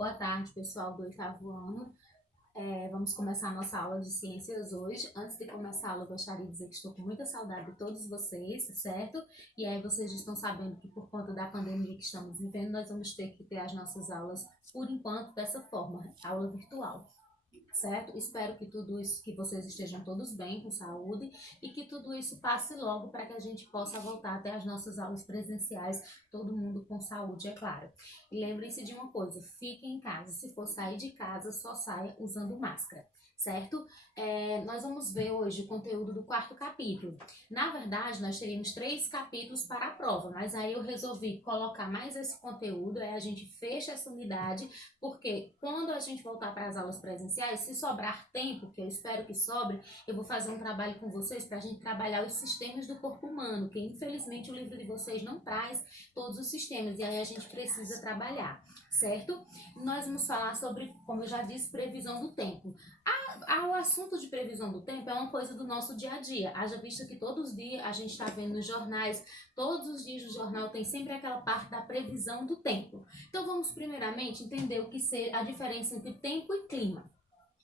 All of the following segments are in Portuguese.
Boa tarde, pessoal do oitavo ano. Vamos começar a nossa aula de ciências hoje. Antes de começar a aula, eu gostaria de dizer que estou com muita saudade de todos vocês, certo? E aí vocês estão sabendo que por conta da pandemia que estamos vivendo, nós vamos ter que ter as nossas aulas, por enquanto, dessa forma, aula virtual. Certo? Espero que tudo isso, que vocês estejam todos bem, com saúde, e que tudo isso passe logo para que a gente possa voltar até as nossas aulas presenciais, todo mundo com saúde, é claro. E lembrem-se de uma coisa, fiquem em casa, se for sair de casa, só saia usando máscara, certo? Nós vamos ver hoje o conteúdo do quarto capítulo. Na verdade, nós teríamos 3 capítulos para a prova, mas aí eu resolvi colocar mais esse conteúdo, aí a gente fecha essa unidade, porque quando a gente voltar para as aulas presenciais, se sobrar tempo, que eu espero que sobre, eu vou fazer um trabalho com vocês para a gente trabalhar os sistemas do corpo humano, que infelizmente o livro de vocês não traz todos os sistemas, e aí a gente precisa trabalhar, certo? Nós vamos falar sobre, como eu já disse, previsão do tempo. O assunto de previsão do tempo é uma coisa do nosso dia a dia. Haja visto que todos os dias a gente está vendo nos jornais, todos os dias do jornal tem sempre aquela parte da previsão do tempo. Então vamos primeiramente entender o que é a diferença entre tempo e clima.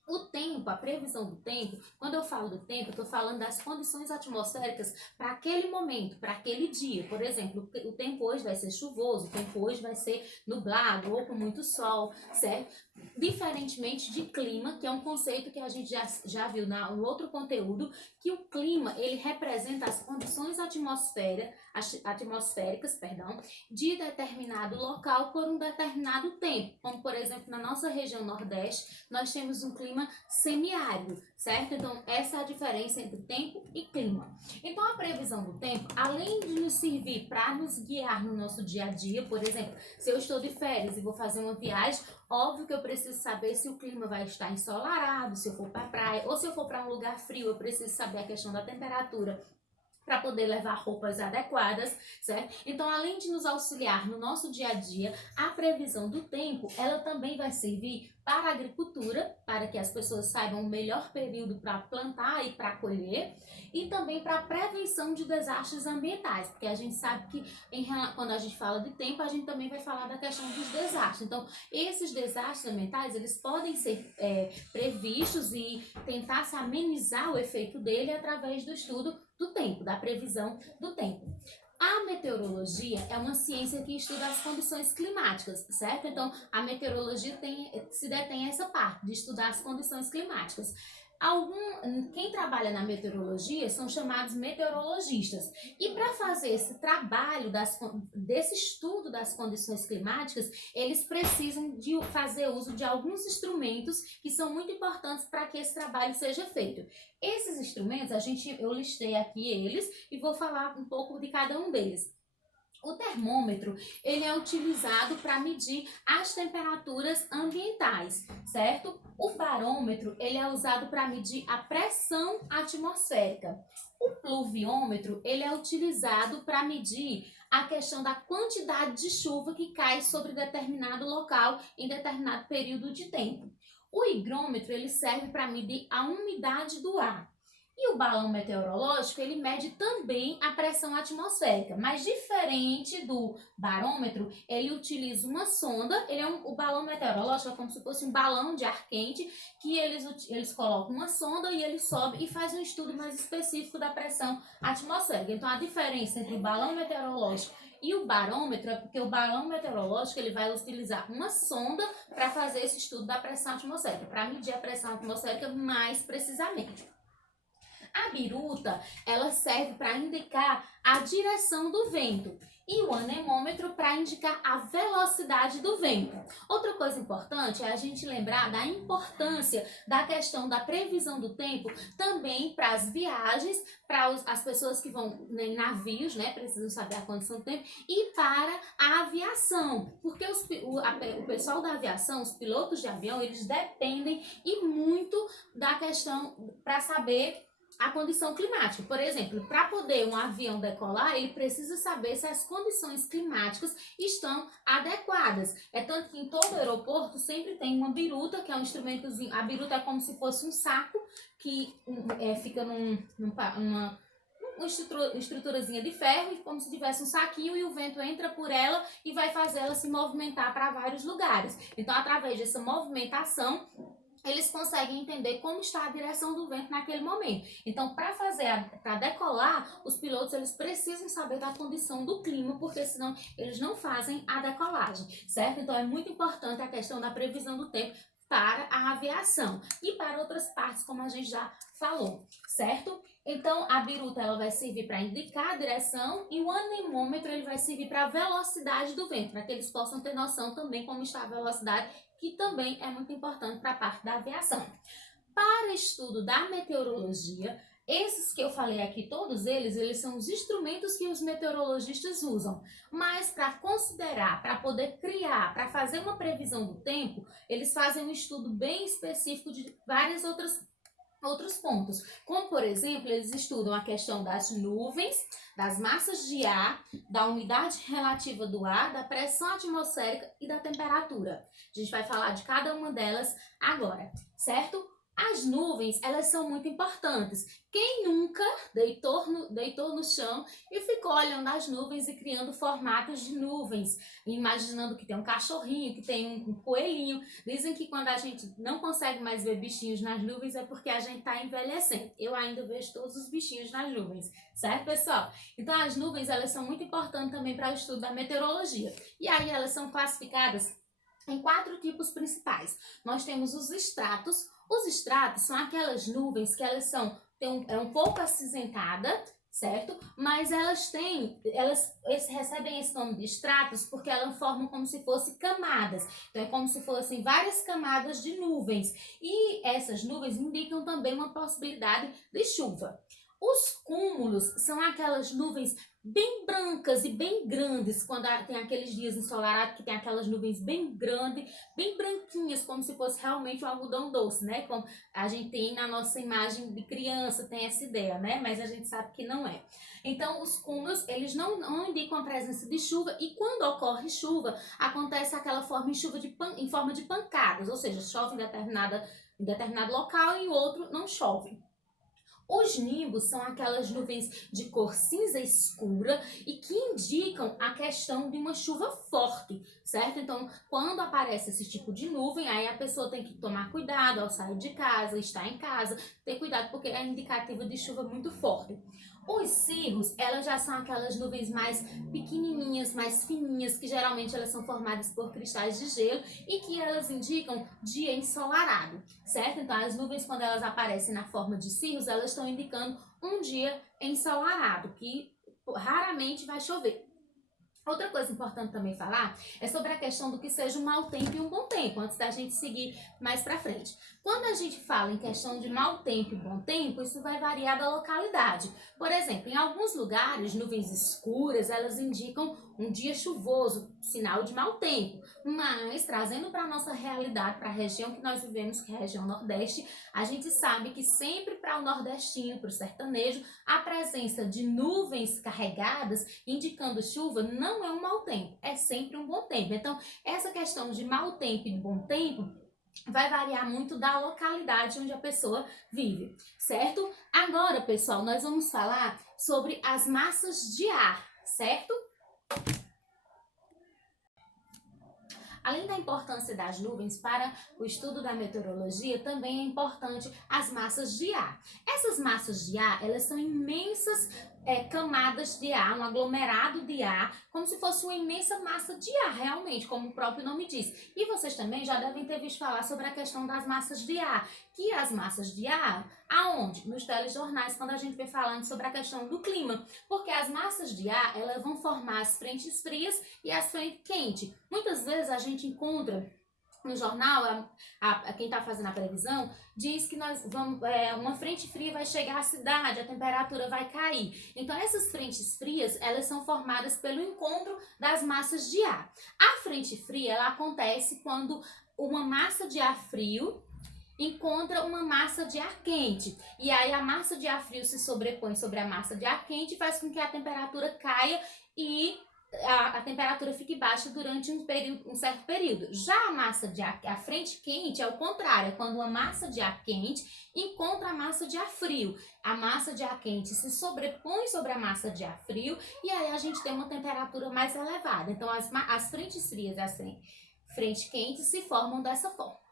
O tempo, a previsão do tempo, quando eu falo do tempo, eu estou falando das condições atmosféricas para aquele momento, para aquele dia. Por exemplo, o tempo hoje vai ser chuvoso, o tempo hoje vai ser nublado ou com muito sol, certo? Diferentemente de clima, que é um conceito que a gente já viu no outro conteúdo, que o clima, ele representa as condições atmosféricas, de determinado local por um determinado tempo. Como, por exemplo, na nossa região Nordeste, nós temos um clima semiárido, certo? Então, essa é a diferença entre tempo e clima. Então, a previsão do tempo, além de nos servir para nos guiar no nosso dia a dia, por exemplo, se eu estou de férias e vou fazer uma viagem, óbvio que eu preciso saber se o clima vai estar ensolarado, se eu for para a praia, ou se eu for para um lugar frio, eu preciso saber a questão da temperatura para poder levar roupas adequadas, certo? Então, além de nos auxiliar no nosso dia a dia, a previsão do tempo, ela também vai servir para a agricultura, para que as pessoas saibam o melhor período para plantar e para colher, e também para a prevenção de desastres ambientais, porque a gente sabe que quando a gente fala de tempo, a gente também vai falar da questão dos desastres. Então, esses desastres ambientais, eles podem ser previstos e tentar se amenizar o efeito dele através do estudo do tempo, da previsão do tempo. A meteorologia é uma ciência que estuda as condições climáticas, certo? Então, a meteorologia se detém a essa parte de estudar as condições climáticas. Quem trabalha na meteorologia são chamados meteorologistas. E para fazer esse trabalho desse estudo das condições climáticas, eles precisam de fazer uso de alguns instrumentos que são muito importantes para que esse trabalho seja feito. Esses instrumentos, eu listei aqui eles e vou falar um pouco de cada um deles. O termômetro, ele é utilizado para medir as temperaturas ambientais, certo? O barômetro, ele é usado para medir a pressão atmosférica. O pluviômetro, ele é utilizado para medir a questão da quantidade de chuva que cai sobre determinado local em determinado período de tempo. O higrômetro, ele serve para medir a umidade do ar. E o balão meteorológico, ele mede também a pressão atmosférica, mas diferente do barômetro, ele utiliza uma sonda, o balão meteorológico é como se fosse um balão de ar quente, que eles colocam uma sonda e ele sobe e faz um estudo mais específico da pressão atmosférica. Então, a diferença entre o balão meteorológico e o barômetro é porque o balão meteorológico ele vai utilizar uma sonda para fazer esse estudo da pressão atmosférica, para medir a pressão atmosférica mais precisamente. A biruta, ela serve para indicar a direção do vento e o anemômetro para indicar a velocidade do vento. Outra coisa importante é a gente lembrar da importância da questão da previsão do tempo também para as viagens, para as pessoas que vão em navios, né, precisam saber a condição do tempo, e para a aviação, porque o pessoal da aviação, os pilotos de avião, eles dependem e muito da questão para saber a condição climática. Por exemplo, para poder um avião decolar, ele precisa saber se as condições climáticas estão adequadas. É tanto que em todo aeroporto sempre tem uma biruta, que é um instrumentozinho. A biruta é como se fosse um saco que fica num uma estruturazinha de ferro, como se tivesse um saquinho, e o vento entra por ela e vai fazer ela se movimentar para vários lugares. Então, através dessa movimentação, eles conseguem entender como está a direção do vento naquele momento. Então, para decolar, os pilotos eles precisam saber da condição do clima, porque senão eles não fazem a decolagem, certo? Então, é muito importante a questão da previsão do tempo para a aviação e para outras partes, como a gente já falou, certo? Então, a biruta ela vai servir para indicar a direção e o anemômetro ele vai servir para a velocidade do vento, para que eles possam ter noção também como está a velocidade, que também é muito importante para a parte da aviação. Para estudo da meteorologia, esses que eu falei aqui, todos eles são os instrumentos que os meteorologistas usam. Mas para considerar, para poder criar, para fazer uma previsão do tempo, eles fazem um estudo bem específico de vários outros pontos. Como, por exemplo, eles estudam a questão das nuvens, das massas de ar, da umidade relativa do ar, da pressão atmosférica e da temperatura. A gente vai falar de cada uma delas agora, certo? As nuvens, elas são muito importantes. Quem nunca deitou no chão e ficou olhando as nuvens e criando formatos de nuvens, imaginando que tem um cachorrinho, que tem um coelhinho. Dizem que quando a gente não consegue mais ver bichinhos nas nuvens é porque a gente está envelhecendo. Eu ainda vejo todos os bichinhos nas nuvens, certo, pessoal? Então, as nuvens, elas são muito importantes também para o estudo da meteorologia. E aí, elas são classificadas em 4 tipos principais. Nós temos os estratos. Os estratos são aquelas nuvens que elas é um pouco acinzentada, certo? Mas elas recebem esse nome de estratos porque elas formam como se fossem camadas. Então é como se fossem várias camadas de nuvens. E essas nuvens indicam também uma possibilidade de chuva. Os cúmulos são aquelas nuvens bem brancas e bem grandes, quando tem aqueles dias ensolarados que tem aquelas nuvens bem grandes, bem branquinhas, como se fosse realmente um algodão doce, né? Como a gente tem na nossa imagem de criança, tem essa ideia, né? Mas a gente sabe que não é. Então, os cúmulos, eles não indicam a presença de chuva, e quando ocorre chuva, acontece aquela forma em forma de pancadas, ou seja, chove em determinado local e em outro não chove. Os nimbos são aquelas nuvens de cor cinza escura e que indicam a questão de uma chuva forte, certo? Então, quando aparece esse tipo de nuvem, aí a pessoa tem que tomar cuidado ao sair de casa, estar em casa, ter cuidado porque é indicativa de chuva muito forte. Os cirros, elas já são aquelas nuvens mais pequenininhas, mais fininhas, que geralmente elas são formadas por cristais de gelo e que elas indicam dia ensolarado, certo? Então, as nuvens, quando elas aparecem na forma de cirros, elas estão indicando um dia ensolarado, que raramente vai chover. Outra coisa importante também falar é sobre a questão do que seja um mau tempo e um bom tempo, antes da gente seguir mais para frente. Quando a gente fala em questão de mau tempo e bom tempo, isso vai variar da localidade. Por exemplo, em alguns lugares, nuvens escuras, elas indicam um dia chuvoso, sinal de mau tempo. Mas, trazendo para a nossa realidade, para a região que nós vivemos, que é a região Nordeste, a gente sabe que sempre para o nordestino, para o sertanejo, a presença de nuvens carregadas, indicando chuva, não é um mau tempo, é sempre um bom tempo. Então, essa questão de mau tempo e bom tempo vai variar muito da localidade onde a pessoa vive, certo? Agora, pessoal, nós vamos falar sobre as massas de ar, certo? Além da importância das nuvens para o estudo da meteorologia, também é importante as massas de ar. Essas massas de ar, elas são imensas camadas de ar, um aglomerado de ar, como se fosse uma imensa massa de ar, realmente, como o próprio nome diz. E vocês também já devem ter visto falar sobre a questão das massas de ar, que as massas de ar, aonde? Nos telejornais, quando a gente vem falando sobre a questão do clima, porque as massas de ar, elas vão formar as frentes frias e as frentes quentes. Muitas vezes a gente encontra no jornal, quem está fazendo a previsão, diz que uma frente fria vai chegar à cidade, a temperatura vai cair. Então, essas frentes frias, elas são formadas pelo encontro das massas de ar. A frente fria, ela acontece quando uma massa de ar frio encontra uma massa de ar quente. E aí, a massa de ar frio se sobrepõe sobre a massa de ar quente e faz com que a temperatura caia e a temperatura fique baixa durante um certo período. Já a massa de ar, a frente quente é o contrário, é quando uma massa de ar quente encontra a massa de ar frio. A massa de ar quente se sobrepõe sobre a massa de ar frio e aí a gente tem uma temperatura mais elevada. Então as frentes frias e as frentes quentes se formam dessa forma.